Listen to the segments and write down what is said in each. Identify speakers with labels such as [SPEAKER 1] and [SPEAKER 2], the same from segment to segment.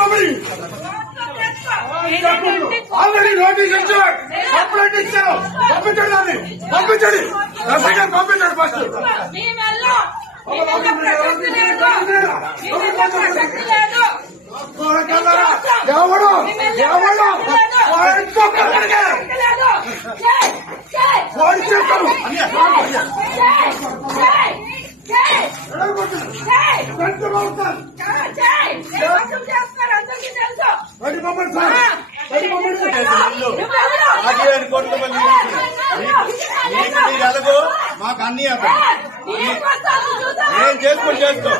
[SPEAKER 1] already notice ఇచ్చాడు separate ఇచ్చాను పంపించండి అది పంపించండి రసగారు పంపించాడు ఫస్ట్ ఎవడు
[SPEAKER 2] ఎవడు ఫోన్ చేస్తాను
[SPEAKER 3] అడుగు మాకు అన్ని ఏం చేసుకుని చేస్తావు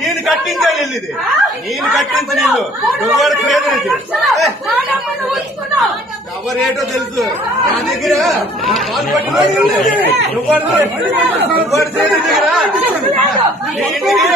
[SPEAKER 3] నేను కట్టించే ఇల్లు ఇది నేను కట్టించిన ఇల్లు పేరు ఎవరు ఏటో తెలుసు నా దగ్గర నువ్వు దగ్గర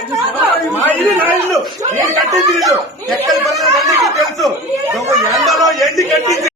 [SPEAKER 1] ಕಟ್ಟಿತ್ತು ಎಕ್ಕಿಂತ ಕಲ್ಸು ಎಂಡಿ ಕಟ್ಟಿ